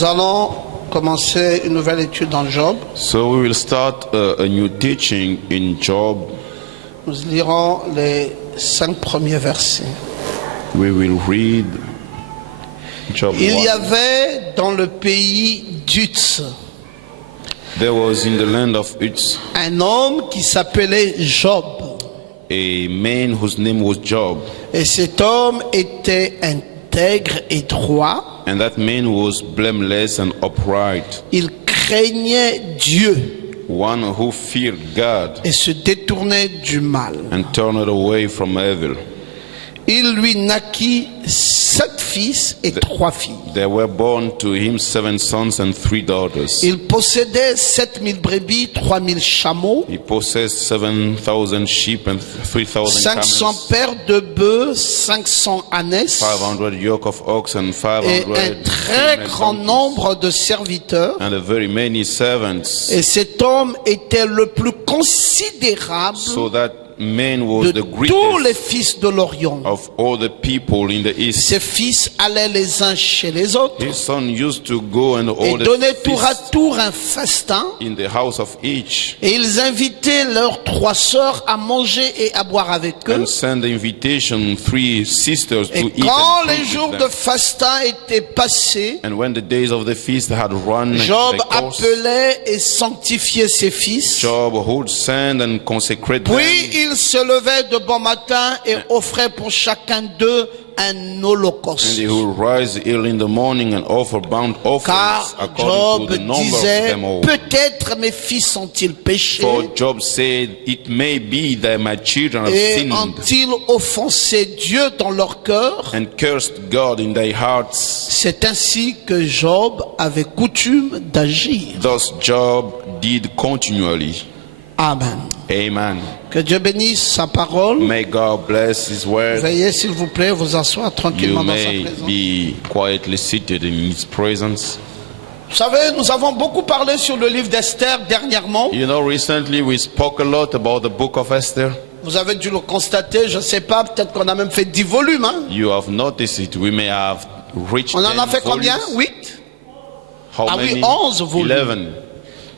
Nous allons commencer une nouvelle étude dans Job. So we will start a new teaching in Job. Nous lirons les 5 premiers versets. We will read Job Il y 1. avait dans le pays d'Uz There was in the land of Uz un homme qui s'appelait Job. a man whose name was Job, Et cet homme était intègre et droit. and that man was blameless and upright, Il craignait Dieu one who feared God et se détournait du mal. and turned away from evil. Il lui naquit 7 fils et 3 filles. There were born to him 7 sons and 3 daughters. Il possédait 7000 brebis, 3000 chameaux, He possessed 7,000 sheep and 3,000 500 camels, paires de bœufs, 500 ânesses 500 yoke of ox and et 500 un très female grand donkeys, nombre de serviteurs. and a very many servants. Et cet homme était le plus considérable So that man was de the tous les greatest fils de l'Orient. of all the people in the east. Ses fils allaient les uns chez les autres His son used to go and et order donnaient tour à feast tour un festin. in the house of each, Et ils invitaient leurs 3 sœurs à manger et à boire avec eux. and send invitation 3 sisters to Et eat quand and les drink jours with de them. festin étaient passés, And when the days of the feast had run Job their course, appelait et sanctifiait ses fils. Job would send and consecrate them. Puis il se levait de bon matin et offrait pour chacun d'eux un And holocauste. he would rise early in the morning and offer burnt offerings Car according to Job the number of disait, them all. peut-être mes fils ont-ils péché For Job said, it may be that my children have et sinned ont-ils offensé Dieu dans leur cœur? and cursed God in their hearts. C'est ainsi que Job avait coutume d'agir. Thus Job did continually. Amen. Amen. Que Dieu bénisse sa parole. May God bless His word. Veuillez s'il vous plaît vous asseoir You tranquillement dans sa may présence. be quietly seated in His presence. Vous savez, nous avons beaucoup parlé sur le livre d'Esther dernièrement. You know, recently we spoke a lot about the book of Esther. Vous avez dû le constater, je ne sais pas, peut-être qu'on a même fait 10 volumes. Hein? You have noticed it. We may have reached On en a 10 fait combien? volumes. 8? How Ah oui, many? 11 volumes. 11.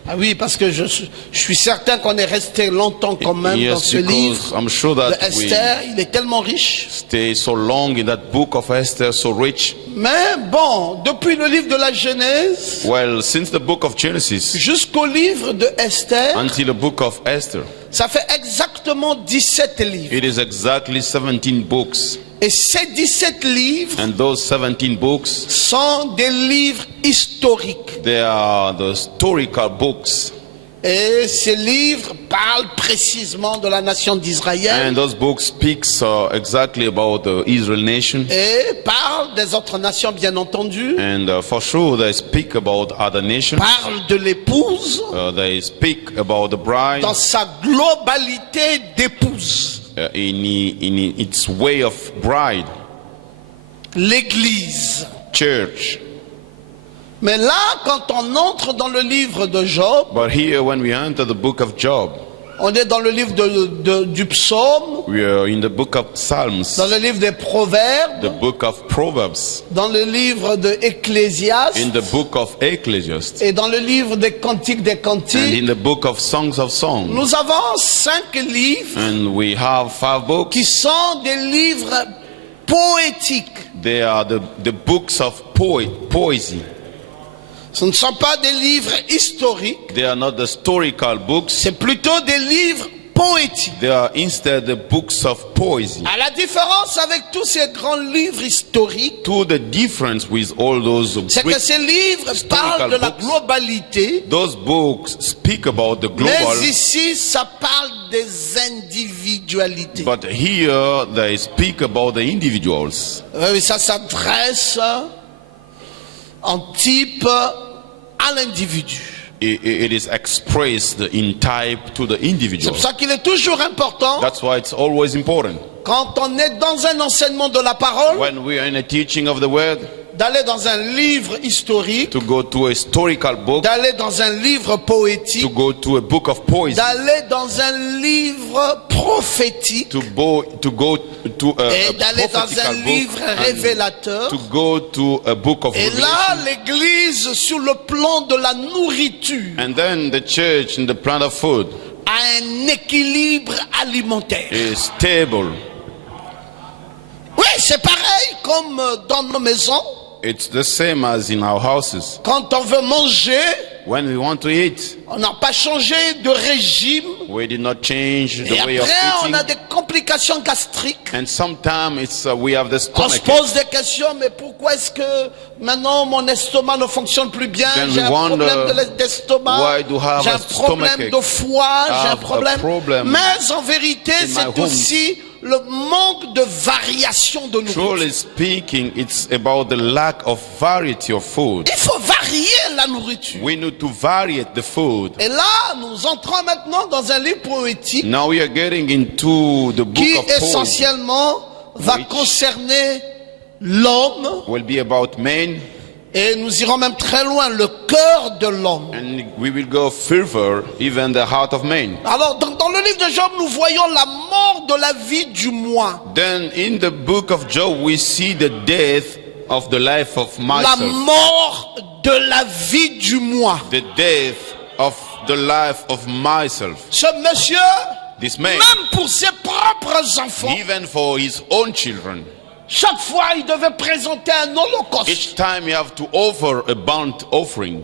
Ah oui, parce que je suis certain qu'on est resté longtemps quand même dans Yes, ce livre because I'm sure de that we Esther. Il est tellement riche. stay so long in that book of Esther, so rich. Mais bon, depuis le livre de la Genèse Well, since the book of Genesis jusqu'au livre de Esther, until the book of Esther, ça fait exactement 17 livres. it is exactly 17 books. Et ces 17 livres And those 17 books, sont des livres historiques. they are the historical books. Et ces livres parlent précisément de la nation d'Israël And those books speaks exactly about the Israel nation. et parlent des autres nations, bien entendu. And for sure, they speak about other nations. Parlent de l'épouse They speak about the bride dans sa globalité d'épouse. in its way of bride, L'église. church. Mais là, quand on entre dans le livre de Job, But here, when we enter the book of Job, on est dans le livre du psaume, we are in the book of Psalms, dans le livre des proverbes, the book of Proverbs, dans le livre de Ecclésiaste in the book of Ecclesiastes, et dans le livre des cantiques des and cantiques. in the book of Songs of Songs. Nous avons 5 livres And we have 5 books. qui sont des livres poétiques. They are the books of poesy. Ce ne sont pas des livres historiques, They are not the historical books. c'est plutôt des livres poétiques. They are instead the books of poesy. À la différence avec tous ces grands livres historiques, To the difference with all those c'est que great, ces livres parlent de la books. globalité, those books speak about the global, mais ici ça parle des individualités. but here they speak about the individuals. Ça s'adresse en type à l'individu. It is expressed in type to the C'est individual. pour ça qu'il est toujours important, That's why it's always important quand on est dans un enseignement de la parole, when we are in a teaching of the word d'aller dans un livre historique, to go to a historical book, d'aller dans un livre to poétique, go to a book of poesy, d'aller dans un livre prophétique to go to et a d'aller dans un prophetical book, livre révélateur. to go to a book of Et là, revelation. l'Église, sur le plan de la nourriture, And then the church in the plan of food a un équilibre alimentaire. is stable. Oui, c'est pareil comme dans nos maisons. It's the same as in our houses. Quand on veut manger, When we want to eat, on n'a pas changé de régime. we did not change Et the way of après, on a eating. des complications gastriques. And sometimes it's we have the On se stomach. pose des questions, mais pourquoi est-ce que maintenant mon estomac ne fonctionne plus bien? Then J'ai we un wonder problème d'estomac, why do I have j'ai a un problème stomachache? de foie, j'ai un I have a problem Mais en vérité, in my c'est home. aussi le manque de variation de nourriture. Truly speaking, it's about the lack of variety of food. Il faut varier la nourriture. We need to vary the food. Et là, nous entrons maintenant dans un livre poétique Now we are getting into the book qui of poetry. essentiellement va Which concerner l'homme. Will be about men, Et nous irons même très loin, le cœur de l'homme. and we will go further, even the heart of man. Alors, dans le livre de Job, nous voyons la mort de la vie du moi. Then in the book of Job, we see the death of the life of La myself. mort de la vie du moi. The death of the life of myself. Ce monsieur, This man, même pour ses propres enfants, even for his own children, chaque fois il devait présenter un holocauste. each time you have to offer a burnt offering.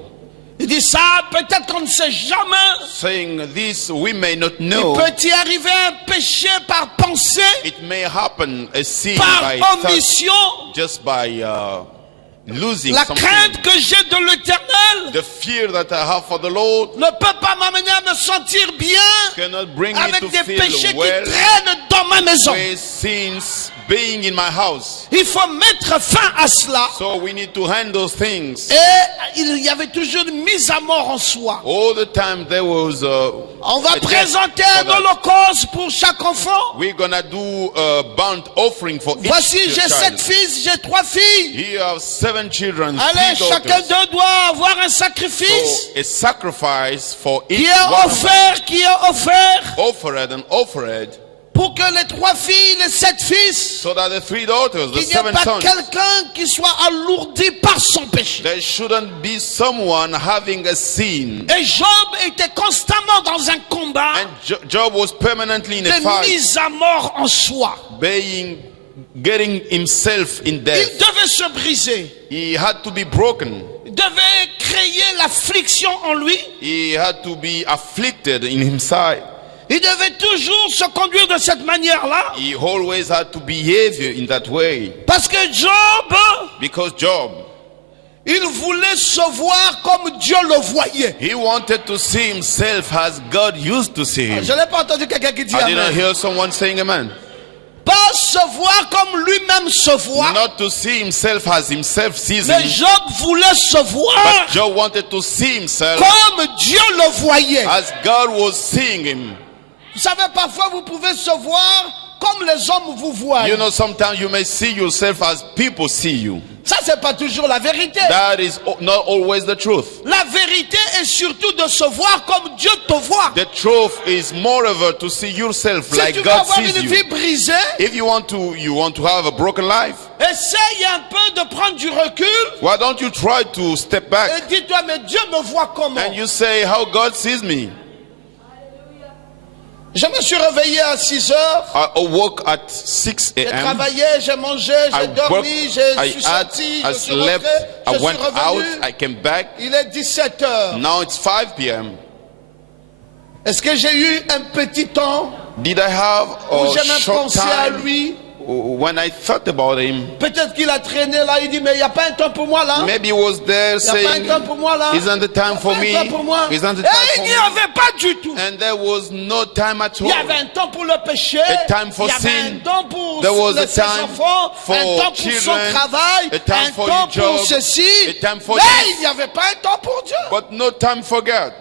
Il dit ça, peut-être qu'on ne sait jamais. Saying this, we may not Il know. peut y arriver un péché par pensée, It may happen a sin par by thought, omission. just by losing La something. crainte que j'ai de l'éternel The fear that I have for the Lord ne peut pas m'amener à me sentir bien cannot bring me avec to des feel péchés well qui traînent dans ma maison. with sins being in my house. Il faut mettre fin à cela. So we need to handle things. Et il y avait toujours une mise à mort en soi. All the time there was On va a death présenter for un that. holocauste pour chaque enfant. We're gonna do a burnt offering for each Voici, j'ai child. 7 fils, j'ai 3 filles. Here you have 7 children, Allez, 3 chacun daughters. d'eux doit avoir un sacrifice So a sacrifice for each qui est one of them. qui est offert Offered and offered, pour que les 3 filles, les 7 fils, so that the 3 daughters, the qu'il n'y ait 7 pas sons, quelqu'un qui soit alourdi par son péché. there shouldn't be someone having a sin. Et Job était constamment dans un combat And Job was permanently in a de fight, mise à mort en soi. getting himself in Il death. devait se briser. He had to be broken. Il devait créer l'affliction en lui. He had to be afflicted in himself. Il devait toujours se conduire de cette manière-là. He always had to behave in that way. Parce que Job, Because Job, il voulait se voir comme Dieu le voyait. he wanted to see himself as God used to see him. Je n'ai pas entendu quelqu'un qui dit I didn't amen. hear someone saying amen. Pas se voir comme lui-même se voit. Not to see himself as himself sees Mais him. Job voulait se voir But Job wanted to see himself comme Dieu le voyait. as God was seeing him. Vous savez, parfois vous pouvez se voir comme les hommes vous voient. You know, sometimes you may see yourself as people see you. Ça, c'est pas toujours la vérité. That is not always the truth. La vérité est surtout de se voir comme Dieu te voit. The truth is moreover to see yourself Si like tu veux God avoir sees une you. vie brisée, If you want to have a broken life, essaye un peu de prendre du recul why don't you try to step back et dis-toi, mais Dieu me voit comment? and you say how God sees me? Je me suis réveillé à 6 heures. I awoke at 6 J'ai a.m. travaillé, j'ai mangé, I j'ai dormi, worked, je I suis ate, sorti, I je suis slept, rentré, I je suis went out, revenu. I came back. Il est 17 heures. Now it's 5 p.m. Est-ce que j'ai eu un petit temps Did I have où a j'ai même short pensé à time lui? when I thought about him? Peut-être qu'il a traîné là, il dit, mais il n'y a pas un temps pour moi là. Maybe he was there Il n'y a pas un saying, temps pour moi là. isn't the time for Il me? n'y a pas un temps pour moi. Isn't the Et time il for n'y me? avait pas du tout. And there was no time at Il y avait all. un temps pour le péché. A time for Il y avait sin. un temps pour There was a ses time enfants. for Un temps pour son children. travail. A time Un for temps your pour job. ceci. A time for Mais this. il n'y avait pas un temps pour Dieu. But no time for God.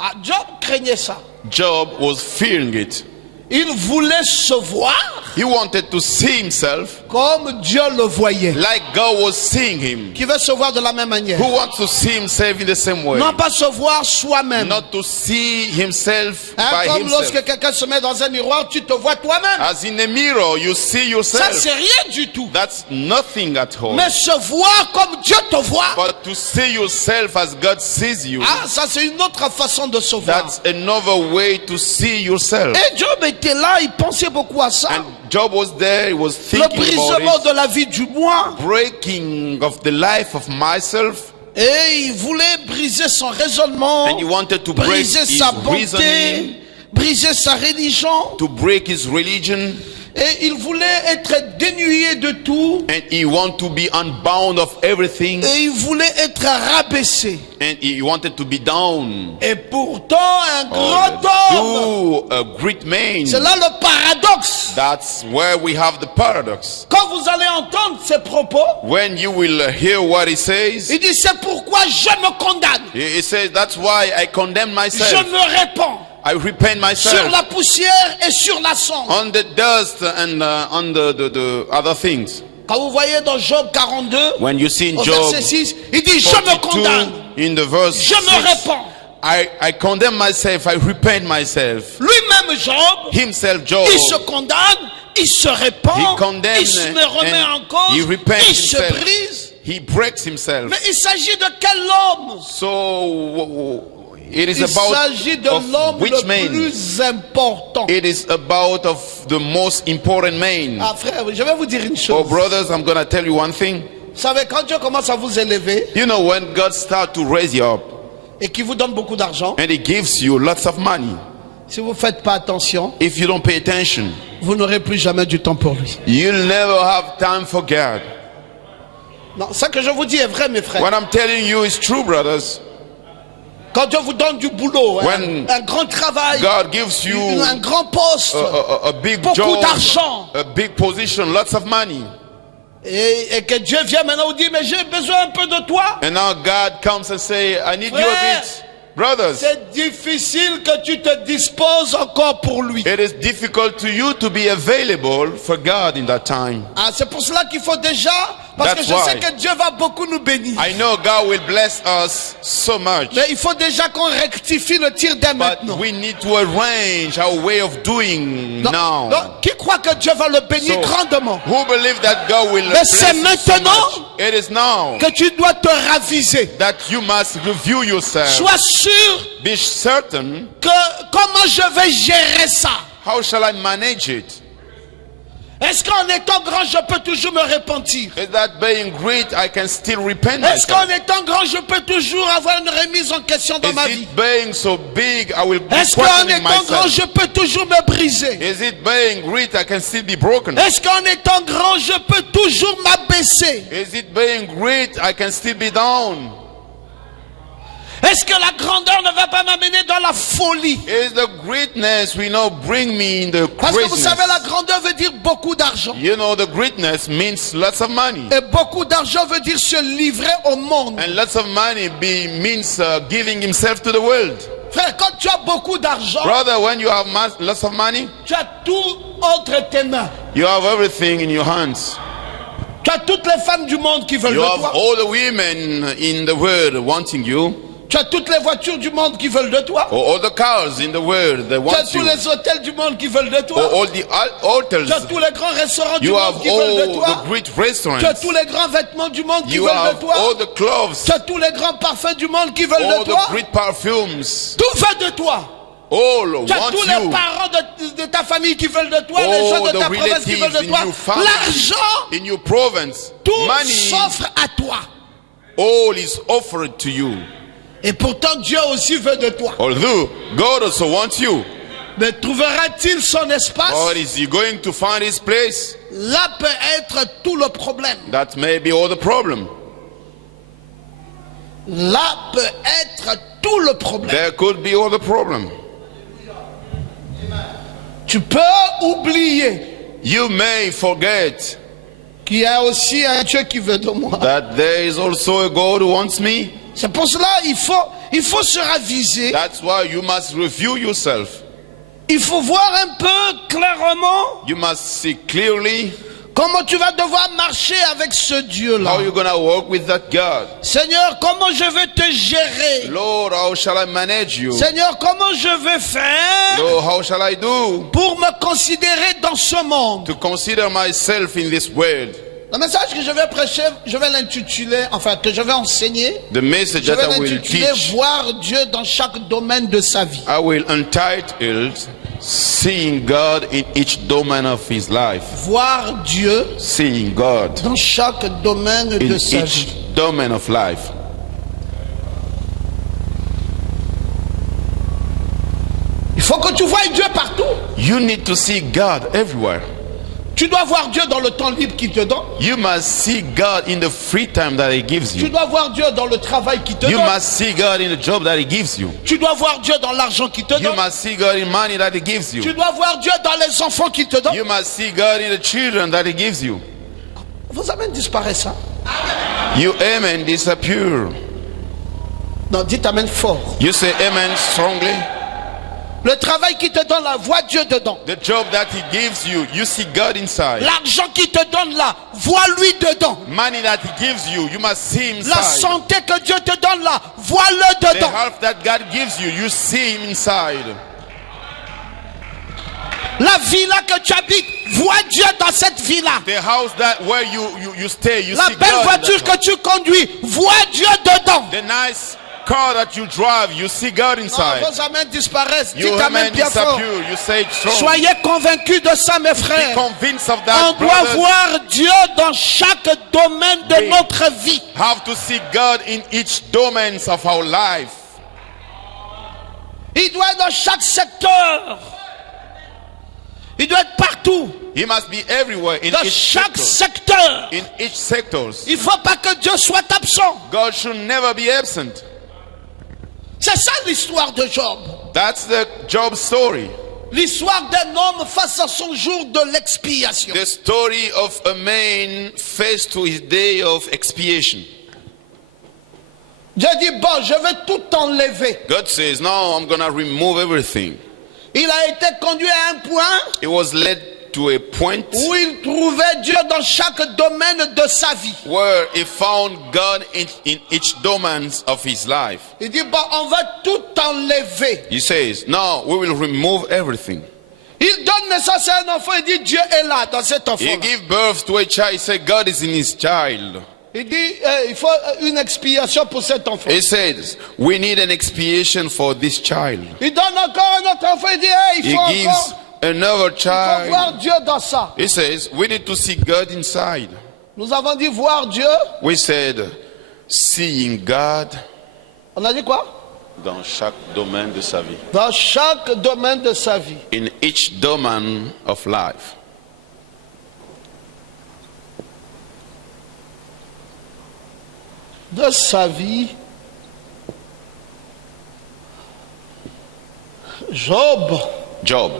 Ah, Job craignait ça. Job was fearing it. Il voulait se voir He wanted to see himself comme Dieu le voyait. like God was seeing him. Qui veut se voir de la même manière. Who wants to see himself in the same way? Non pas se voir soi-même. Not to see himself Hein, by comme lorsque himself. quelqu'un se met dans un miroir, tu te vois toi-même. As in a mirror, you see Ça, yourself. c'est rien du tout. That's nothing at all. Mais se voir comme Dieu te voit, But to see yourself as God sees you, ah, ça c'est une autre façon de se voir. that's another way to see yourself. Et Job était là, il pensait beaucoup à ça. And Job was there, he was Le thinking brisement about de la vie du moi. it, breaking of the life of myself, Et il voulait briser son raisonnement, and he wanted to break briser his sa bonté, reasoning, briser sa religion. to break his religion, Et il voulait être dénué de tout. and he wanted to be unbound of everything, Et il voulait être rabaissé. and he wanted to be down. Et pourtant, un grand homme. To a great man. C'est là le paradoxe. That's where we have the paradox. Quand vous allez entendre ces propos, When you will hear what he says, il dit c'est pourquoi je me condamne. he says, that's why I condemn Je myself. me répands I repent sur myself la poussière et sur la cendre. on the dust and on the other things. Quand vous voyez dans Job 42, When you see in au Job verset 6, il dit je me 42, condamne, in the verse je me 6, répands. I condemn myself, I repent myself. Lui-même Job, Himself, Job, il se condamne, il se répand, he condemns il se remet en and cause, he repents il se himself. brise. He breaks himself. Mais il s'agit de quel homme? So it is Il about s'agit de of l'homme which le man? plus important. It is about of the most important man. Ah frère, je vais vous dire une Oh chose. brothers, I'm gonna tell you one thing. Vous savez, quand Dieu commence à vous élever You know, when God starts to raise you up et qu'il vous donne beaucoup d'argent, and He gives you lots of money, si vous ne faites pas attention, if you don't pay attention, vous n'aurez plus jamais du temps pour lui. you'll never have time for God. Non, ça que je vous dis est vrai, mes frères. What I'm telling you is true, brothers. Quand Dieu vous donne du boulot, When un grand travail, God gives you un grand poste, a big beaucoup job, d'argent, a big position, lots of money, et que Dieu vient maintenant vous dire, mais j'ai besoin un peu de toi. and now God comes and say, I need you a Frère, bit. Brothers, c'est difficile que tu te disposes encore pour lui. it is difficult to you to be available for God in that time. Ah, c'est pour cela qu'il faut déjà, parce That's que je sais why. que Dieu va beaucoup nous bénir. I know God will bless us so much, Mais il faut déjà qu'on rectifie le tir dès but maintenant. we need to arrange our way of doing now. Donc, qui croit que Dieu va le bénir So, grandement? who believe that God will Mais bless c'est you so maintenant much? It is now que tu dois te raviser. that you must review yourself. Sois sûr Be certain, que comment je vais gérer ça. how shall I manage it? Est-ce qu'en étant grand, je peux toujours me repentir? Is that being great, I can still repent Est-ce qu'en myself? étant grand, je peux toujours avoir une remise en question dans Is ma vie? it being so big, I will be Est-ce qu'en questioning étant grand, myself? je peux toujours me briser? Is it being great, I can still be broken? Est-ce qu'en étant grand, je peux toujours m'abaisser? Is it being great, I can still be down? Est-ce que la grandeur ne va pas m'amener dans la folie? Is the greatness we know bring me in the Parce que vous craziness? savez, la grandeur veut dire beaucoup d'argent. You know, the greatness means lots of money. Et beaucoup d'argent veut dire se livrer au monde. And lots of money means giving himself to the world. Frère, quand tu as beaucoup d'argent, Brother, when you have lots of money, tu as tout entre tes mains. you have everything in your hands. Tu as toutes les femmes du monde qui veulent You de have toi. all the women in the world wanting you. Tu as toutes les voitures du monde qui veulent de toi. Or all the cars in the world that Tu as want tous you. les hôtels du monde qui veulent de Or toi. all the hotels. Tu as tous les grands restaurants du You monde have qui veulent de all toi. the great Tu as restaurants. tous les grands vêtements du monde qui You veulent de have toi. all the clothes. Tu as tous les grands parfums du monde qui veulent All de the toi. great perfumes. Tout veut de toi. All Tu as want tous les you. parents de ta famille qui veulent de toi, les All gens de the ta province qui veulent relatives de in toi. your family, L'argent, in your province. tout Money, s'offre à toi. all is offered to you. Et pourtant, Dieu aussi veut de toi. Although God also wants you. Mais trouvera-t-il son espace? Or is he going to find his place? Là peut être tout le problème. That may be all the problem. Là peut être tout le problème. There could be all the problem. Tu peux oublier You may forget qu'il y a aussi un Dieu qui veut de moi. that there is also a God who wants me. C'est pour cela il faut se raviser. That's why you must review yourself. Il faut voir un peu clairement You must see clearly comment tu vas devoir marcher avec ce Dieu-là. how you're going to work with that God. Seigneur, comment je vais te gérer? Lord, how shall I manage you? Seigneur, comment je vais faire Lord, how shall I do pour me considérer dans ce monde? to consider myself in this world? Le message que je vais prêcher, je vais l'intituler, enfin que je vais enseigner, The message je that vais I will l'intituler teach, voir Dieu dans chaque domaine de sa vie. I will entitle Seeing God in each domain of his life. Voir Dieu Seeing God dans chaque domaine de in sa each vie. domain of life. Il faut que tu voies Dieu partout. You need to see God everywhere. Tu dois voir Dieu dans le temps libre qu'il te donne. You must see God in the free time that he gives Tu you. dois voir Dieu dans le travail qu'il te You donne. must see God in the job that he gives you. Tu dois voir Dieu dans l'argent qu'il te You donne. must see God in money that he gives Tu you. dois voir Dieu dans les enfants qu'il te donne. You must see God in the children that he gives you. Vos amens disparaissent. Hein? You amen disappear. Non, dites amen fort. You say amen strongly. Le travail qu'il te donne là, vois Dieu dedans. The job that he gives you, you see God inside. L'argent qu'il te donne là, vois lui dedans. Money that he gives you, you must see him La inside. santé que Dieu te donne là, vois-le The dedans. health that God gives you, you see him inside. La villa que tu habites, vois Dieu dans cette villa. The house that where you stay, you La see belle God in voiture that que tu conduis, vois Dieu dedans. house. The nice car that you drive, you see God Non, inside. vos amens disparaissent. You Dites amen amen bien fort. disappear, you say it strong. Soyez convaincus de ça, mes Be frères. convinced of On that, doit brothers. voir Dieu dans chaque domaine de We notre vie. have to see God in each domain of our life. Il doit être dans chaque secteur. Il doit être partout. He must be everywhere in Dans each chaque sector. secteur. In each sectors. Il ne faut pas que Dieu soit absent. God should never be absent. C'est ça l'histoire de Job. That's the Job story. L'histoire d'un homme face à son jour de l'expiation. The story of a man faced to his day of expiation. Dieu dit, bon, je vais tout enlever. God says, no, I'm going to remove everything. Il a été conduit à un point He was led to a point où il trouvait Dieu dans chaque domaine de sa vie. where he found God in each domain of his life. Il dit, bon, on va tout enlever. He says, no, we will remove everything. Il donne naissance à un enfant, il dit, Dieu est là dans cet enfant. He gave birth to a child. He said, God is in his child. Il dit, il faut une expiation pour cet enfant. He says, we need an expiation for this child. Il donne encore un autre enfant, il dit, hey, il He faut gives encore another il faut voir child. Dieu dans ça. He says, we need to see God inside. Nous avons dit voir Dieu. We said, seeing God On a dit quoi? dans chaque domaine de sa vie. Dans chaque domaine de sa vie. In each domain of life. De sa vie. Job. Job.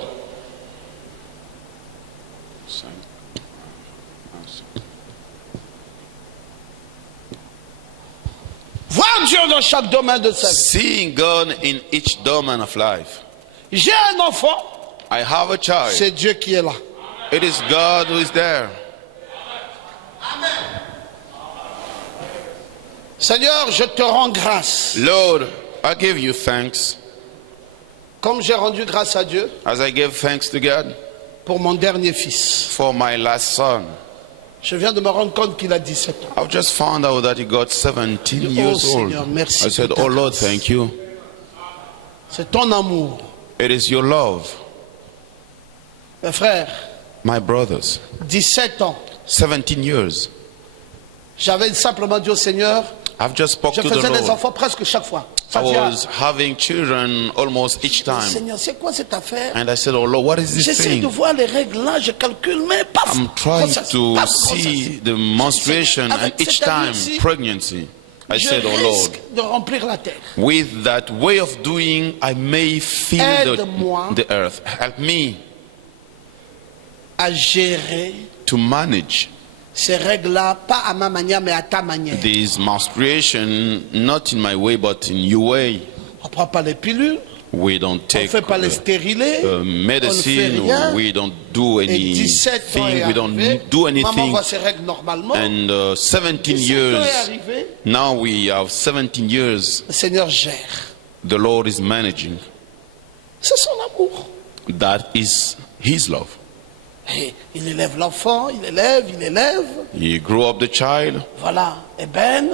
Voir Dieu dans chaque domaine de sa vie. Seeing God in each domain of life. J'ai un enfant, I have a child. c'est Dieu qui est là. It is God who is there. Seigneur, je te rends grâce. Lord, I give you thanks Comme j'ai rendu grâce à Dieu as I give thanks to God pour mon dernier fils. for my last son. Je viens de me rendre compte qu'il a 17 ans. I've just found out that he got 17 years old. Seigneur, merci I said, pour ta oh Lord, grâce. thank you. C'est ton amour. It is your love. Mes frères, My brothers, 17 ans. 17 years. J'avais simplement dit au Seigneur, I've just spoke je to the faisais des Lord. enfants presque chaque fois. I Ça dit, was having children almost each time. Seigneur, c'est quoi cette affaire? And I said, oh Lord, what is this J'essaie de thing? voir les règles là, je calcule, mais pas I'm trying grossesse, to pas see grossesse. the menstruation and Avec each cette time habitude, pregnancy. I Je said, oh Lord, risque de remplir la terre. with that way of doing, I may fill Aide-moi. the earth. Help me À gérer to manage ces règles-là, pas à ma manière, mais à ta manière. this menstruation, not in my way, but in your way. On ne prend pas les pilules, We don't On ne take fait pas les stérilés. medicine. On ne fait rien. We don't do Et 17 ans est anything. We don't arrivé. do Maman anything. voit ses règles normalement. And 17 17 ans years, est arrivé. now we have 17 years, Le Seigneur gère. the Lord is managing. C'est son amour. That is His love. Et il élève l'enfant, il élève. He grew up the child. Voilà. Eben,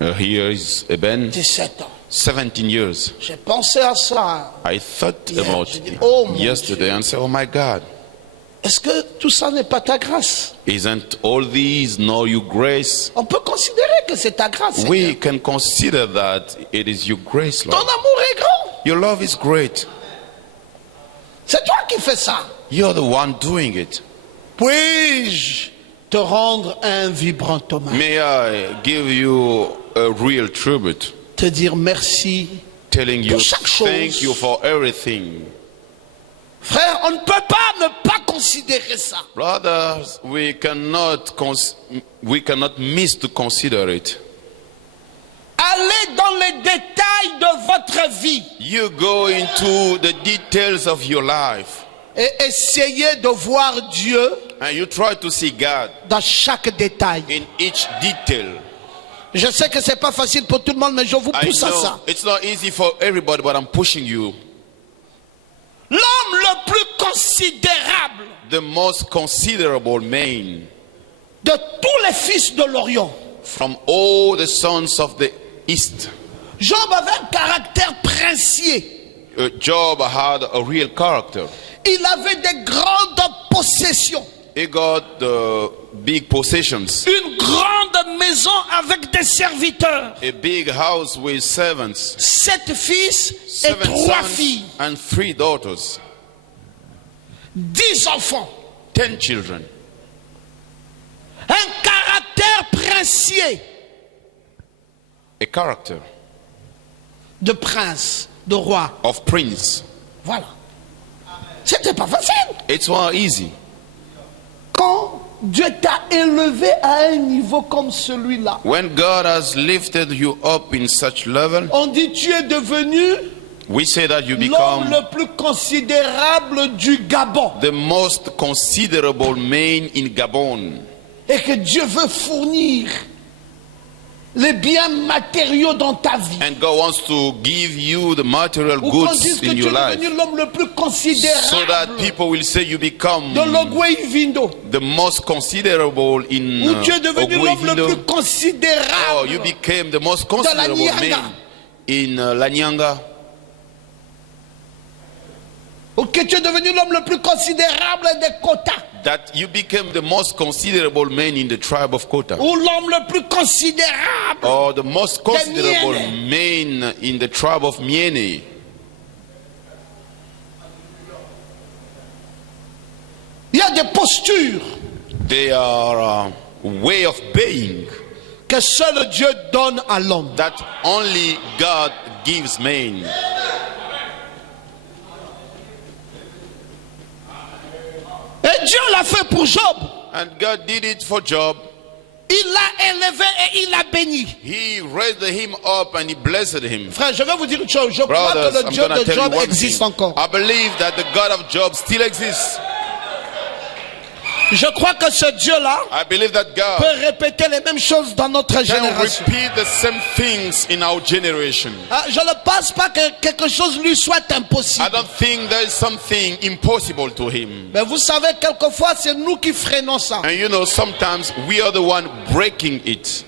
Here is Eben, 17 ans. 17 years. J'ai pensé à ça. I thought Hier, about j'ai dit, oh mon yesterday Dieu. and said, oh my God, Est-ce que tout ça n'est pas ta grâce? isn't all these know your grace? On peut considérer que c'est ta grâce. Seigneur. We can consider that it is your grace, Ton Lord. amour est grand. Your love is great. C'est toi qui fais ça. You're the one doing it. Puis-je te rendre un vibrant hommage? May I give you a real tribute, Te dire merci. telling you Pour chaque chose. thank you for everything. Frère, on ne peut pas ne pas considérer ça. Brothers, we cannot miss to consider it. Allez dans les détails de votre vie You go into the details of your life et essayez de voir Dieu and you try to see God dans chaque détail. in each detail. Je sais que c'est pas facile pour tout le monde, mais je vous I pousse à know ça. it's not easy for everybody, but I'm pushing you. L'homme le plus considérable The most considerable man de tous les fils de l'Orient. from all the sons of the East. Job avait un caractère princier. Job had a real character. Il avait des grandes possessions. He got big possessions, Une grande maison avec des serviteurs. a big house with servants, 7 fils et 7 3 sons filles. and 3 daughters, 10 enfants. 10 children. Un caractère princier A character de prince, de roi. of prince. Voilà. C'était pas facile. It's not easy. Quand Dieu t'a élevé à un niveau comme celui-là, When God has lifted you up in such level, on dit tu es devenu we say that you l'homme become le plus considérable du Gabon. the most considerable man in Gabon. Et que Dieu veut fournir les biens matériaux dans ta vie. And God wants to give you the material Ou qu'on goods dise que in tu your es life, devenu l'homme le plus so considérable that people will say you become de l'Ogwei Vindo. the most considerable in Ou tu es devenu l'homme le plus Ogwevindo. considérable Oh, you became the most la considerable Nyanga. man in Lanyanga. Ou que tu es devenu l'homme le plus considérable des quotas. That you became the most considerable man in the tribe of Kota. Ou l'homme le plus considérable. Or the most considerable Miene. man in the tribe of Miene. Il y a des postures They are a way of being que seul Dieu donne à l'homme. that only God gives man. Et Dieu l'a fait pour Job. And God did it for Job. Il l'a élevé et il l'a béni. He raised him up and he blessed him. Frère, je vais vous dire une chose. Je crois Brothers, que le I'm Dieu going to de tell you Job one existe thing. encore. I believe that the God of Job still exists. Je crois que ce Dieu-là I believe that God peut répéter les mêmes choses dans notre can génération. repeat the same things in our generation. Ah, je ne pense pas que quelque chose lui soit I impossible. don't think there is something impossible to him. Mais vous savez, quelquefois, c'est nous qui freinons ça. And you know, sometimes we are the one breaking it.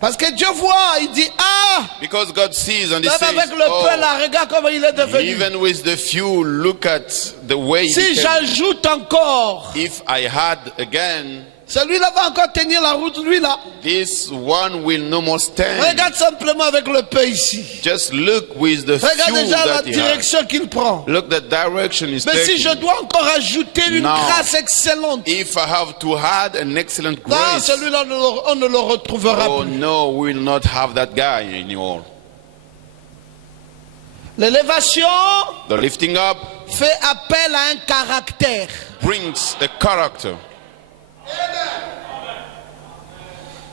Parce que Dieu voit, il dit, ah, Because God sees and He même says, avec le peu, là, regarde comment il est devenu. even with the few, look at the way he Si became. j'ajoute encore, If I had again, celui-là va encore tenir la route, lui là. this one will no more stand. Regarde simplement avec le peu ici. Just look with the Regarde few déjà la that he has. direction qu'il prend. Look, the direction is Mais si je taking. dois encore ajouter une Now, grâce excellente, If I have to add an excellent non, grace, celui-là, on ne le retrouvera oh plus. no, we will not have that guy anymore. L'élévation The lifting up fait appel à un caractère. brings the character.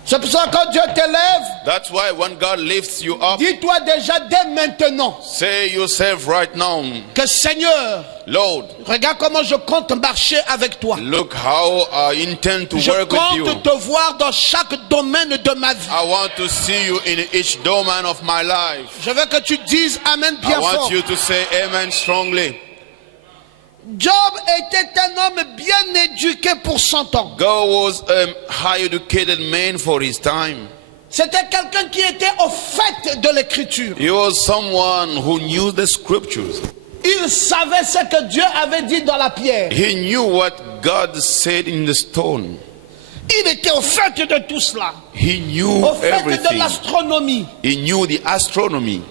C'est pour ça que quand Dieu t'élève, That's why when God lifts you up, dis-toi déjà dès maintenant say yourself right now, que Seigneur, Lord, regarde comment je compte marcher avec toi. look how I intend to Je work with you. compte te voir dans chaque domaine de ma vie. I want to see you in each domain of my life. Je veux que tu dises Amen I bien want fort. you to say amen strongly. Job était un homme bien éduqué pour son temps. God was a high educated man for his time. C'était quelqu'un qui était au fait de l'écriture. He was someone who knew the scriptures. Il savait ce que Dieu avait dit dans la pierre. He knew what God said in the stone. Il était au fait de tout cela. He knew Au fait de everything. l'astronomie. He knew the astronomy.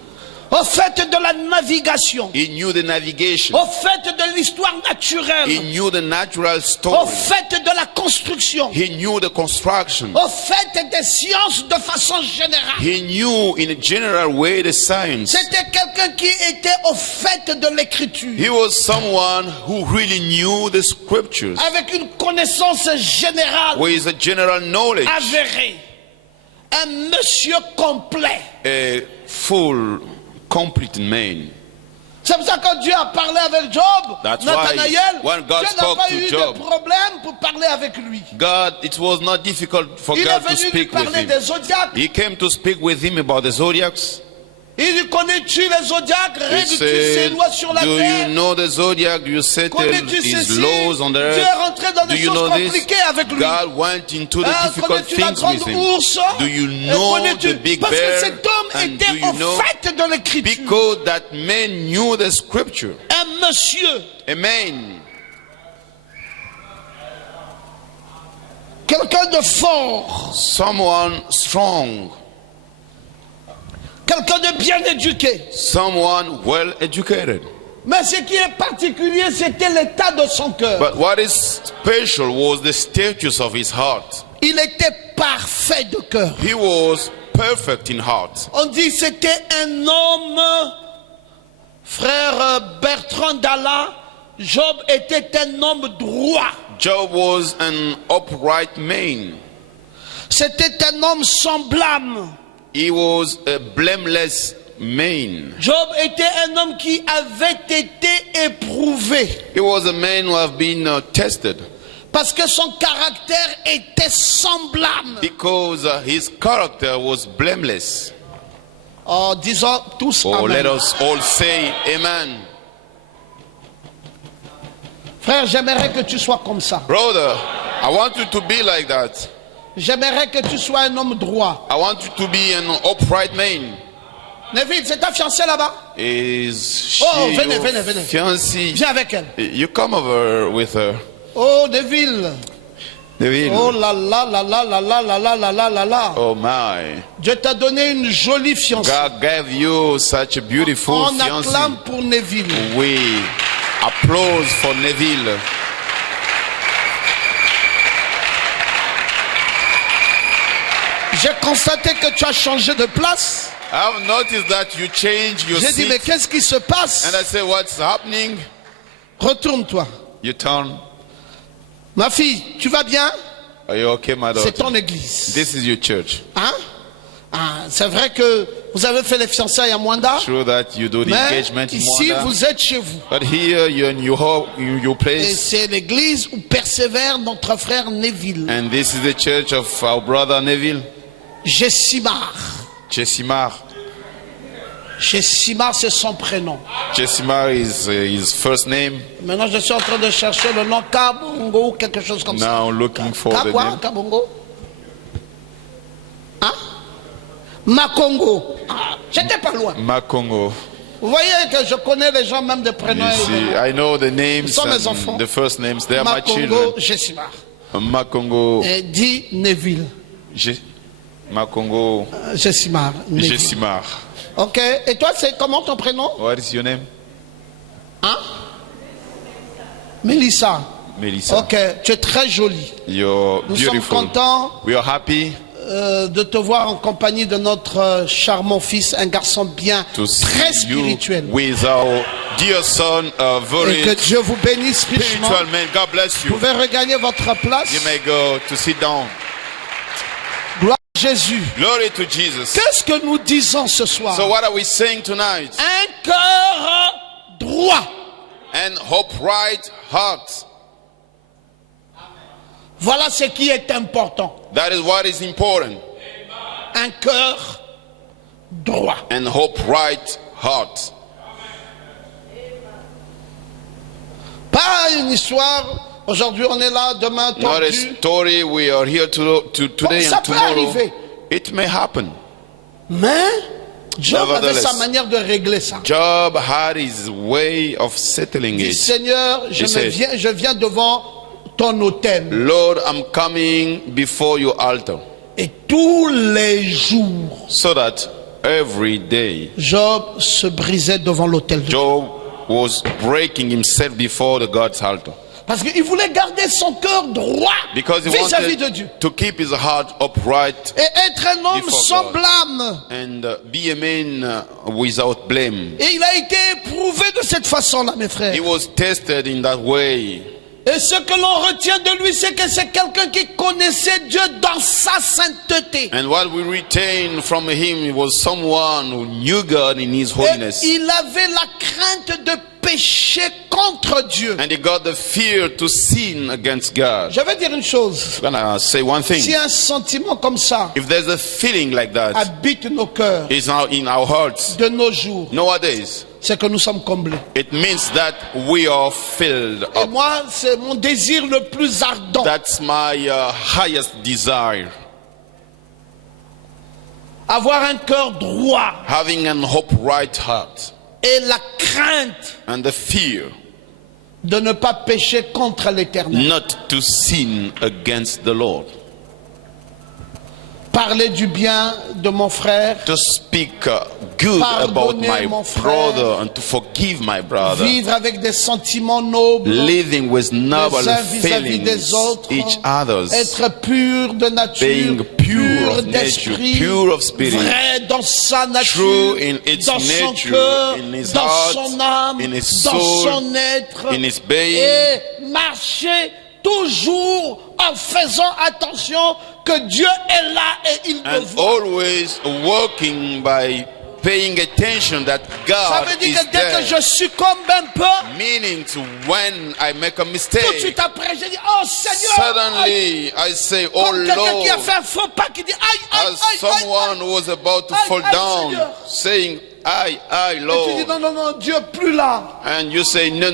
Au fait de la navigation. He knew the navigation. Au fait de l'histoire He naturelle. knew the natural Au story. fait de la construction. He knew the construction. Au fait des sciences de façon générale. He knew in a general way the science. C'était quelqu'un qui était au fait de l'écriture. He was someone who really knew the scriptures Avec une connaissance générale with a general knowledge, avérée. Un monsieur complet. a full, complete man. C'est pour ça que quand Dieu a parlé avec Job, That's Nathanaël, why when God Dieu n'a spoke pas to eu Job, de problème pour parler avec lui. God, it was not difficult for Il est God to venu lui speak with parler him. des zodiacs. He came to speak with him about the zodiacs. Il dit, connais-tu les zodiacs? He Règles-tu ses said, lois sur la do terre? you know the zodiac? Do you settle Connais-tu his ceci? laws on the Dieu est earth? rentré dans Do des you choses know this? compliquées avec lui. God went into the difficult Connais-tu la things grande with him. ours? Do you know Connais-tu? the big Parce que bear? cet homme And do était you au know? fait de l'écriture. Because that man knew the scripture. Un monsieur, Amen. quelqu'un de fort, Someone strong. quelqu'un de bien éduqué. Someone well educated. Mais ce qui est particulier, c'était l'état de son cœur. But what is special was the status of his heart. Il était parfait de cœur. He was perfect in heart. On dit que c'était un homme, frère Bertrand Dalla, Job était un homme droit. Job was an upright man. C'était un homme sans blâme. He was a blameless man. Job était un homme qui avait été éprouvé. He was a man who have been tested Parce que son caractère était sans blâme. because his character was blameless. Oh, disons tous Oh, amen. let us all say amen. Frère, j'aimerais que tu sois comme ça. Brother, I want you to be like that. J'aimerais que tu sois un homme droit. I want you to be an upright man. Neville, c'est ta fiancée là-bas? Is she Oh, venez, your venez, venez. fiancée? Viens avec elle. You come over with her. Oh, Neville. David. Oh là là là là là là là là là là là là. Oh my. Dieu t'a donné une jolie fiancée. God gave you such a beautiful On fiancée. acclame pour Neville. We applause for Neville. J'ai constaté que tu as changé de place. I've noticed that you changed your J'ai dit, mais seat. qu'est-ce qui se passe? And I say, what's happening? Retourne-toi. You turn. Ma fille, tu vas bien? Are you okay, my C'est daughter? ton église. This is your church. Hein? Ah, c'est vrai que vous avez fait les fiançailles à Mwanda. True that you do the Mais engagement in ici, Mwanda. vous êtes chez vous. But here you're in your Et place. c'est l'église où persévère notre frère Neville. And this is the church of our brother Neville. Jessimar. Jessimar. Jessimar, c'est son prénom. Jessimar is his first name. Maintenant, je suis en train de chercher le nom Kabongo ou quelque chose comme ça. Now looking for the Kabwa, name. Kabongo. Hein? Makongo. Ah, j'étais pas loin. Makongo. Vous voyez que je connais les gens même de prénoms. You see, I know the names sont mes enfants. and the first names. They are my Makongo, children. Jessimar. Makongo. Et dit Neville. Makongo. Jessimar. Neville. Jessimar. Ok. Et toi, c'est comment ton prénom? What is your name? Hein? Melissa. Melissa. Ok. Tu es très jolie. You're Nous sommes beautiful. contents We are happy de te voir en compagnie de notre charmant fils, un garçon bien, to très see you spirituel. with our dear son, a Et que very Dieu vous bénisse richement. spiritual man. God bless Vous you. pouvez regagner votre place. You may go to sit down. Gloire Jésus. Glory to Jesus. Qu'est-ce que nous disons ce soir? So what are we saying tonight? Un cœur droit. An upright heart. Voilà ce qui est important. That is what is important. Un cœur droit. An upright heart. Pas une histoire. Aujourd'hui on est là, demain Not a tordu. story. We are here today Ça and peut tomorrow. arriver. It may happen. Mais Job avait Nevertheless, sa manière de régler ça. Job had his way of settling Il dit, it. Seigneur, He said, je viens devant ton autel. Lord, I'm coming before your altar. Et tous les jours, So that every day Job se brisait devant l'autel de Dieu. Job was breaking himself before the God's altar. Parce qu'il voulait garder son cœur droit Because he vis-à-vis de Dieu. wanted to keep his heart upright Et être un homme Before sans God. blâme. and be a man without blame. Et il a été éprouvé de cette façon-là, mes frères. He was tested in that way. Et ce que l'on retient de lui, c'est que c'est quelqu'un qui connaissait Dieu dans sa sainteté. And what we retain from him was someone who knew God in his Et holiness. il avait la crainte de pécher contre Dieu. And he got the fear to sin against God. Je vais dire une chose. I'm gonna say one Si thing. un sentiment comme ça If there's a feeling like that, habite nos cœurs it's now in our hearts de nos jours, nowadays, c'est que nous sommes comblés. it means that we are filled Et up. moi, c'est mon désir le plus ardent. That's my highest desire. Avoir un cœur droit Having an upright heart et la crainte and the fear de ne pas pécher contre l'Éternel. not to sin against the Lord. Parler du bien de mon frère, To speak good about Pardonner my mon frère. brother and to forgive my brother. vivre avec des sentiments nobles, Living with noble les uns vis-à-vis feelings, des autres, each other's. être pur de nature, Being pure of nature, d'esprit, pure of spirit, vrai dans sa nature, true in its dans son nature, cœur, in his dans heart, son âme, in his dans soul, son être, in his being. et marcher toujours en faisant attention que Dieu est là et il me And voit. always working by paying attention that Ça God veut dire is que dès que there. je succombe un peu, Meaning to when I make a tout de mistake, suite après, je dis, oh Seigneur, aïe. suddenly I say, oh Comme quelqu'un qui a Lord, fait un faux pas, qui dit, aïe, aïe, as aïe, aïe, someone who was about to Aïe, fall aïe, down, Seigneur. saying, I, Et tu dis, Lord. non, non, non, Dieu plus là. And you say, no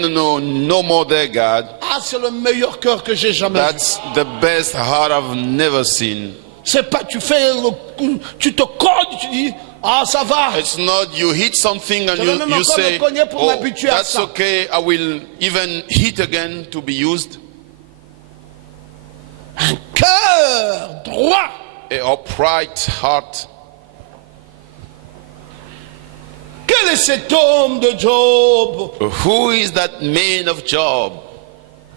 more there, God. Ah, c'est le meilleur cœur que j'ai jamais vu. That's the best heart I've never seen. C'est pas, tu te colles, tu dis, ah, ça va. It's not you hit something and Je vais même you encore say, me cogner pour oh, m'habituer à that's ça. okay, I will even hit again to be used. Un cœur droit. A upright heart. Quel est cet homme de Job? Who is that man of Job?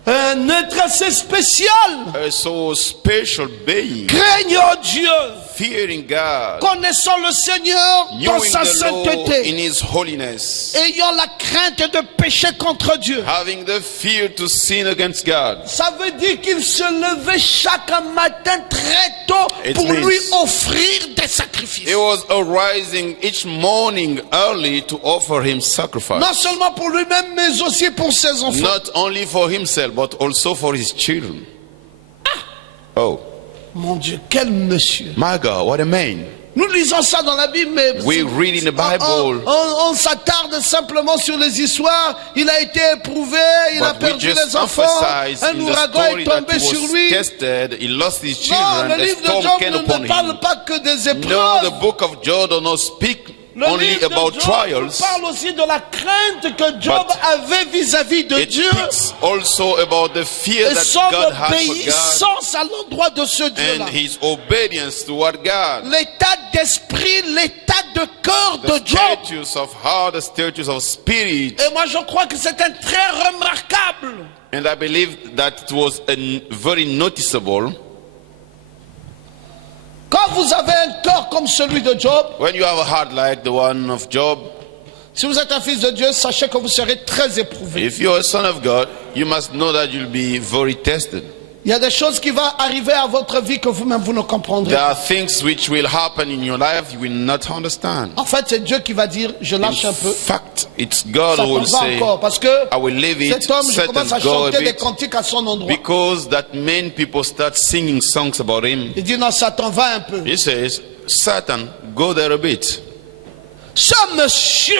Un être assez spécial. A so special being, Craignant Dieu. fearing God, Connaissant le Seigneur dans knowing sa the Lord in sainteté. His holiness, Ayant la crainte de pécher contre Dieu. having the fear to sin against God. Ça veut dire qu'il se levait chaque matin très tôt It pour means- lui offrir des sacrifices. He was arising each morning early to offer him sacrifice. Non seulement pour lui-même, mais aussi pour ses enfants. Not only for himself, but also for his children. Oh, Mon Dieu, quel monsieur. my God, what a man. Nous lisons ça dans la Bible, mais We read in the Bible. on s'attarde simplement sur les histoires. Il a été éprouvé, il a But we perdu just les enfants, emphasize un in the ouragan est story that tombé he sur was lui. tested, he lost his Non, children, le a livre de storm Job came ne upon parle him. pas que des No, épreuves. the book of Job does not speak Le only livre de about Job trials. parle aussi de la crainte que Job But avait vis-à-vis de It Dieu speaks also about the fear et that son God has for God obéissance à l'endroit de ce Dieu-là. and his obedience toward God. L'état d'esprit, l'état de cœur The de Job. status of heart, the status of spirit. Et moi je crois que c'est un trait remarquable. And I believe that it was very noticeable. Quand vous avez un cœur comme celui de Job, When you have a heart like the one of Job, si vous êtes un fils de Dieu, sachez que vous serez très éprouvé. if you're a son of God, you must know that you'll be very tested. Il y a des choses qui vont arriver à votre vie que vous-même vous ne comprendrez There pas. are things which will happen in your life you will not understand. En fait, c'est Dieu qui va dire, je lâche un In peu. fact, it's God Ça who will t'en va say, encore. Parce que I will leave it, cet homme, je set commence and à go a chanter des bit. cantiques à son endroit. Because that many people start singing songs about him. Il dit, non, ça t'en va un peu. He says, Satan, go there a bit. Ce monsieur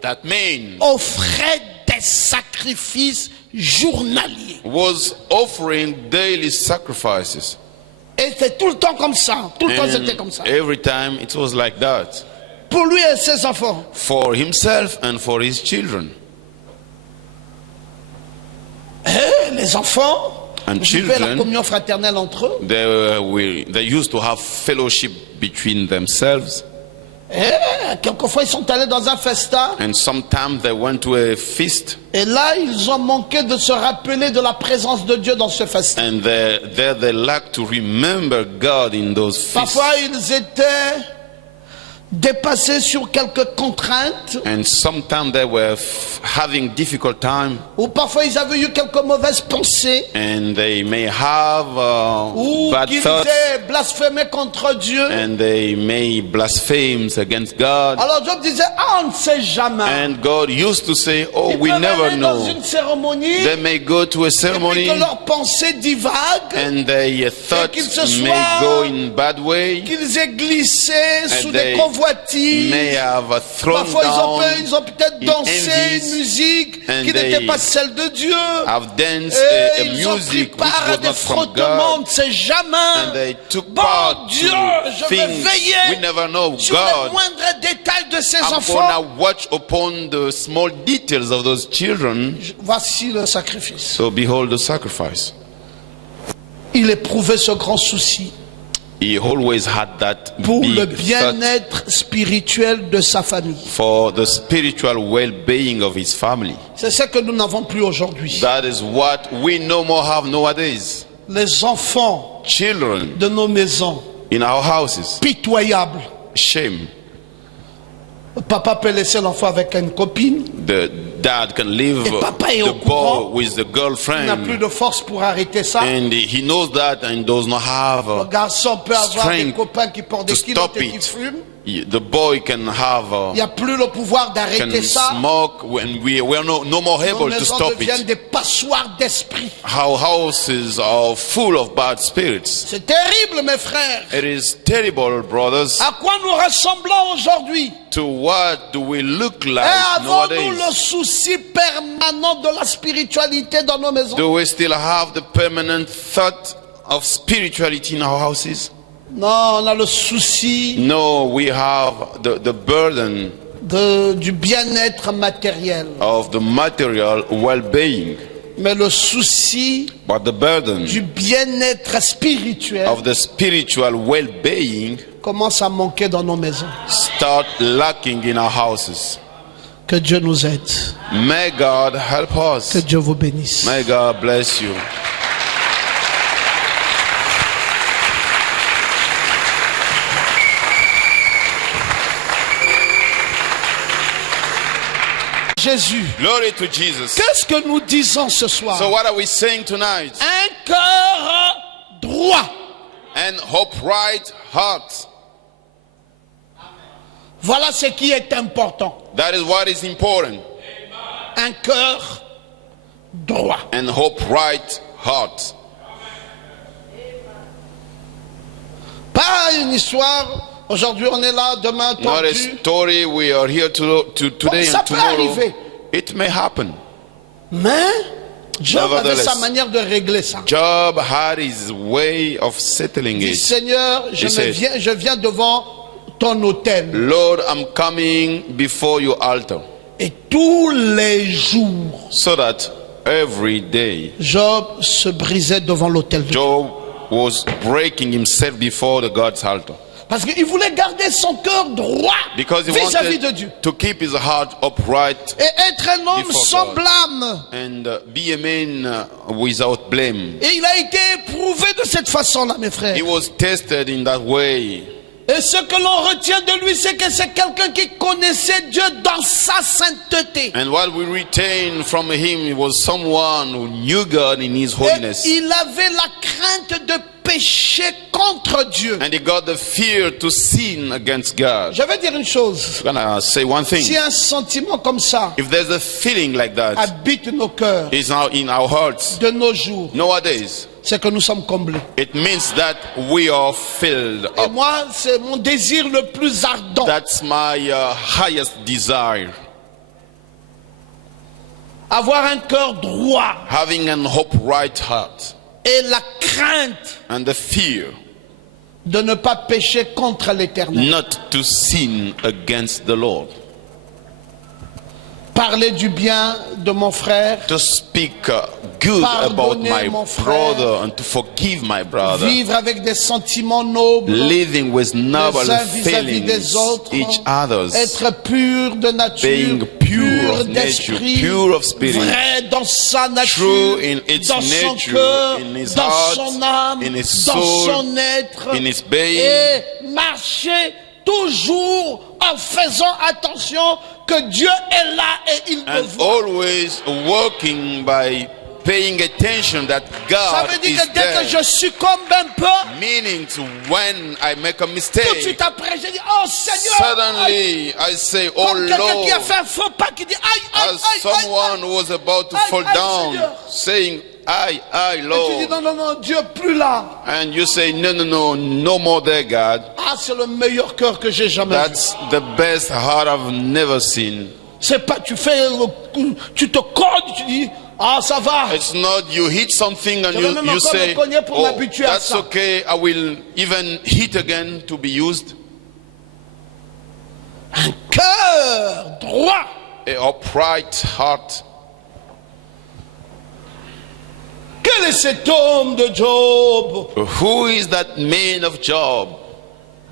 That man offrait des sacrifices journaliers. was offering daily sacrifices. Et c'est tout le temps comme ça. Tout le temps, c'était And comme ça. every time it was like that. Pour lui et ses enfants. For himself and for his children. Et les enfants And vivaient la children, communion fraternelle entre eux. they used to have fellowship between themselves. Et quelquefois, ils sont allés dans un festin. And sometimes they went to a feast. Et là, ils ont manqué de se rappeler de la présence de Dieu dans ce festin. And there they lack to remember God in those feasts. Parfois, ils étaient dépassés sur quelques contraintes. And sometimes they were having difficult time. Ou parfois, ils avaient eu quelques mauvaises pensées. And they may have Ou bad qu'ils thoughts. aient blasphémé contre Dieu. And they may blaspheme against God. Alors Job disait, on ne sait jamais. And God used to say, oh, Ils we peuvent never aller dans know. une cérémonie. They may go to a Et puis ceremony que leurs pensées divaguent. and their thoughts qu'ils se may soient- go in bad way. Qu'ils aient glissé sous they des convoitises. May have thrown Parfois down, ils ont peut-être in dansé envies, une musique and qui they n'était pas celle de Dieu. have danced Et a ils ont pris music which part à was des not from frottements, on God. ne sait jamais. And they took Bon part Dieu, to je vais things we veiller never know. sur les God, moindres détails de ces I'm enfants. gonna watch upon the small details of those children. Voici le sacrifice. So behold the sacrifice. Il éprouvait ce grand souci He always had that pour le big thought bien-être spirituel de sa famille. for the spiritual well-being of his family. C'est ce que nous n'avons plus aujourd'hui. That is what we no more have nowadays. Les enfants Children de nos maisons, in our houses. pitoyables. Shame. Papa peut laisser l'enfant avec une copine. The dad can leave Et papa est au the courant. boy with the Il n'a plus girlfriend, de force pour arrêter ça. and he knows that and does not have Le garçon peut avoir des strength copains qui portent des to kilos stop et qui it. fument. The boy can have Il n'y a plus le pouvoir can d'arrêter ça. smoke when we are no more Nos able to maisons stop deviennent it. des passoires d'esprit. Our houses are full of bad spirits. C'est terrible, mes frères. It is terrible, brothers. À quoi nous ressemblons aujourd'hui? To what do we look Et like avons-nous le nowadays? souci permanent de la spiritualité dans nos maisons? Do we still have the permanent thought of spirituality in our houses? Non, on a le souci No, we have the burden du bien-être matériel. of the material well-being, Mais le souci but the burden du bien-être spirituel of the spiritual well-being commence à manquer dans nos maisons. start lacking in our houses. Que Dieu nous aide. May God help Que us. Dieu vous bénisse. May God bless you. Jésus. Glory to Jesus. Qu'est-ce que nous disons ce soir? So what are we saying tonight? Un cœur droit. An upright heart. Voilà ce qui est important. That is what is important. Un cœur droit. An upright heart. Pas une histoire. Aujourd'hui on est là, demain Not a tordu. story. We are here today Ça and peut tomorrow. arriver. It may happen. Mais Job avait Nevertheless, sa manière de régler ça. Job had his way of settling Il dit, it. Seigneur, He said, je viens devant ton autel. Lord, I'm coming before your altar, Et tous les jours, so that every day Job se brisait devant l'autel de Dieu. Job was breaking himself before the God's altar. Parce qu'il voulait garder son cœur droit Because he vis-à-vis de Dieu. wanted to keep his heart upright Et être un homme Before sans God. blâme. and be a man without blame. Et il a été éprouvé de cette façon-là, mes frères. He was tested in that way. Et ce que l'on retient de lui, c'est que c'est quelqu'un qui connaissait Dieu dans sa sainteté. And what we retain from him was someone who knew God in his Et holiness. il avait la crainte de pécher contre Dieu. And he got the fear to sin against God. Je vais dire une chose. I'm gonna say one thing. Si un sentiment comme ça If there's a feeling like that, habite nos cœurs it's now in our hearts de nos jours, nowadays, c'est que nous sommes comblés. it means that we are filled Et up. moi, c'est mon désir le plus ardent. That's my highest desire. Avoir un cœur droit Having an upright heart et la crainte and the fear de ne pas pécher contre l'Éternel. not to sin against the Lord. Parler du bien de mon frère, To speak good about Pardonner my mon frère. brother and to forgive my brother. vivre avec des sentiments nobles, Living with noble les uns vis-à-vis feelings, des autres, each others. être pur de nature, Being pure of d'esprit, nature, pure of spirit, vrai dans sa nature, true in its dans son nature, cœur, in his dans heart, son âme, in his dans soul, son être, in his being. et marcher toujours en faisant attention que Dieu est là et il me And voit. always working by paying attention that Ça God veut dire is que dès there. que je succombe un peu, Meaning to when I make a tout de mistake, suite après, je dis, oh Seigneur, suddenly I say, oh comme quelqu'un qui a Lord, fait un faux pas, qui dit, aïe, aïe, as aïe, aïe, someone who was about to Aïe, fall aïe, down, Seigneur. saying, I, Et tu dis, Lord. non, non, non, Dieu plus là. And you say, no, no, no, no more there, God. Ah, c'est le meilleur cœur que j'ai jamais vu. That's the best heart I've never seen. C'est pas, tu fais, tu te cordes, tu dis, ah, ça va. It's not you hit something and Je vais même you encore say, me cogner pour oh, m'habituer à that's ça. okay, I will even hit again to be used. Un cœur droit. A upright heart. Quel est cet homme de Job? Who is that man of Job?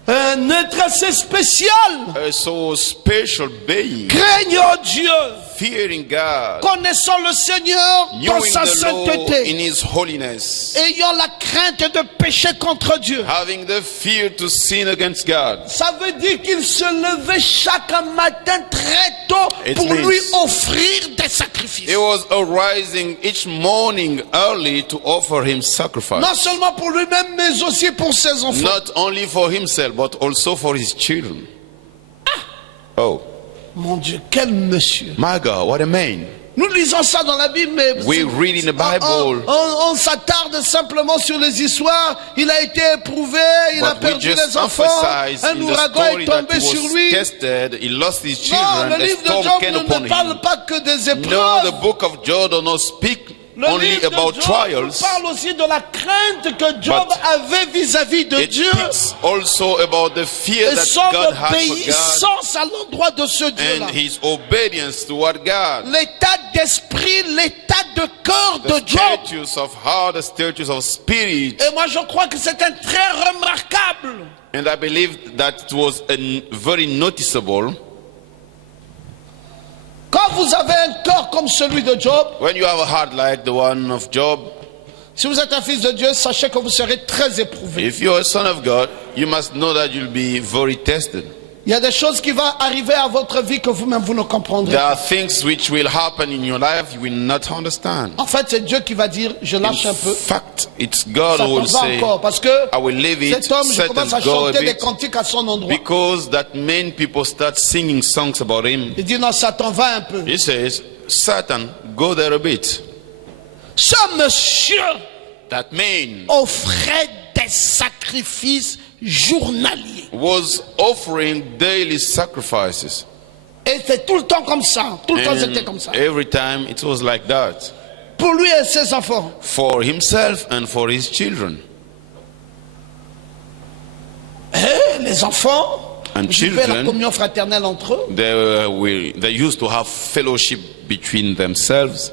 Un être assez spécial. A so special being, Craignant Dieu. fearing God, Connaissant le Seigneur dans knowing sa the Lord in sainteté. His holiness, Ayant la crainte de pécher contre Dieu. having the fear to sin against God. Ça veut dire qu'il se levait chaque matin très tôt It pour means- lui offrir des sacrifices. He was arising each morning early to offer him sacrifice. Non seulement pour lui-même, mais aussi pour ses enfants. Not only for himself, but also for his children. Oh, Mon Dieu, quel monsieur. my God, what a man. Nous lisons ça dans la Bible, mais We read in the Bible. on s'attarde simplement sur les histoires. Il a été éprouvé, il a But we perdu just les enfants, emphasize un in the ouragan story est that tombé he sur was lui. tested, he lost his Non, children, le a livre de storm Job came ne upon parle him. pas que des No, épreuves. the book of Job does not speak Le only livre about de Job trials. parle aussi de la crainte que Job But avait vis-à-vis de It Dieu speaks also about the fear et that son God had for God obéissance à l'endroit de ce Dieu-là. and his obedience toward God. L'état d'esprit, l'état de cœur The de Job. status of heart, the status of spirit. Et moi je crois que c'est un très remarquable. And I believe that it was very noticeable. Quand vous avez un cœur comme celui de Job, When you have a heart like the one of Job, si vous êtes un fils de Dieu, sachez que vous serez très éprouvé. if you're a son of God, you must know that you'll be very tested. Il y a des choses qui vont arriver à votre vie que vous-même vous ne comprendrez There pas. are things which will happen in your life you will not understand. En fait, c'est Dieu qui va dire, je lâche un In peu. fact, it's God Ça who will va say, encore. Parce que I will leave it, cet homme, je set commence à and go a chanter des bit. cantiques à son endroit. Because that many people start singing songs about him. Il dit, non, Satan, va un peu. He says, Satan, go there a bit. Ce monsieur That man offrait des sacrifices journaliers. was offering daily sacrifices. Et c'est tout le temps comme ça. Tout le temps, c'était comme ça. And every time it was like that. Pour lui et ses enfants. For himself and for his children. Et les enfants And vivaient la children, communion fraternelle entre eux. they used to have fellowship between themselves.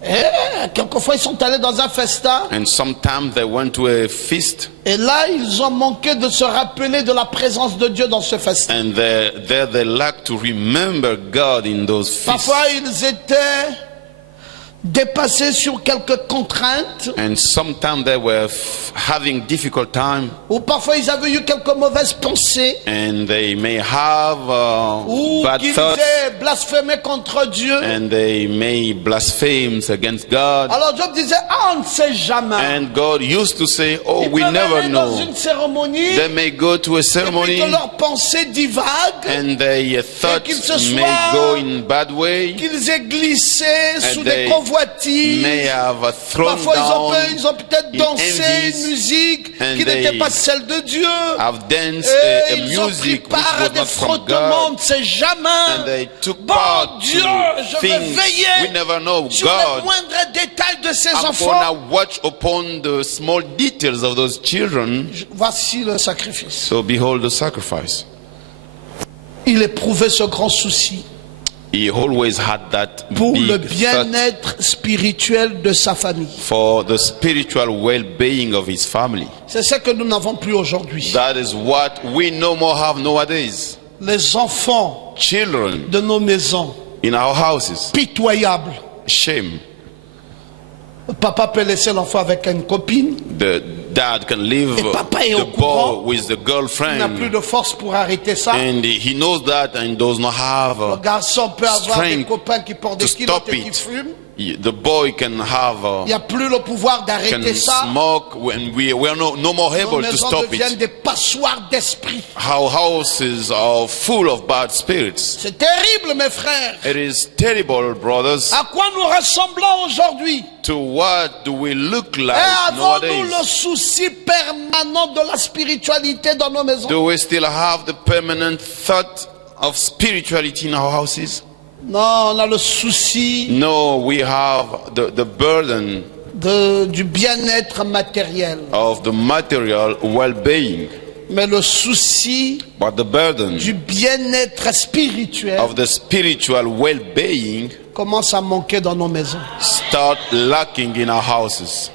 Et quelquefois, ils sont allés dans un festin. And sometimes they went to a feast. Et là, ils ont manqué de se rappeler de la présence de Dieu dans ce festin. And there they lacked to remember God in those feasts. Parfois, ils étaient dépassés sur quelques contraintes, and sometimes they were having difficult time, ou parfois ils avaient eu quelques mauvaises pensées, and they may have ou bad qu'ils thoughts, aient blasphémé contre Dieu. and they may blaspheme against God. Alors Job disait, on ne sait jamais. And God used to say, oh, Ils we peuvent never aller dans know. une cérémonie, They may go to a et puis ceremony, que leurs pensées divaguent, and their qu'ils thoughts se may soient- go in bad way, qu'ils aient glissé sous they des convoitises. may have thrown Parfois down, ils ont peut-être in dansé envies, une musique and qui they n'était pas celle de Dieu. have danced Et a ils ont pris music which part à was des not from frottements, on God, ne sait jamais. and they took Bon part Dieu, to je vais things we veiller never know. sur les God, moindres détails de ces I'm enfants. gonna watch upon the small details of those children. Voici le sacrifice. So behold the sacrifice. Il éprouvait ce grand souci He always had that pour le big thought bien-être spirituel de sa famille. for the spiritual well-being of his family. C'est ce que nous n'avons plus aujourd'hui. That is what we no more have nowadays. Les enfants Children de nos maisons, in our houses. pitoyables. Shame. Papa peut laisser l'enfant avec une copine. The dad can leave Et papa est au the courant. boy with the Il n'a plus girlfriend, de force pour arrêter ça. and he knows that and does not have Le garçon peut avoir des strength copains qui portent des to kilos stop et qui it. fument. The boy can have Il n'y a plus le pouvoir can d'arrêter ça. smoke when we are no more Nos able to maisons stop deviennent it. des passoires d'esprit. Our houses are full of bad spirits. C'est terrible, mes frères. It is terrible, brothers. À quoi nous ressemblons aujourd'hui? To what do we look like Et avons-nous le nowadays? souci permanent de la spiritualité dans nos maisons? Do we still have the permanent thought of spirituality in our houses? Non, on a le souci No, we have the burden du bien-être matériel. of the material well-being, Mais le souci but the burden du bien-être spirituel of the spiritual well-being commence à manquer dans nos maisons. start lacking in our houses.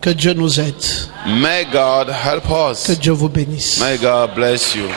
Que Dieu nous aide. May God help Que us. Dieu vous bénisse. May God bless you.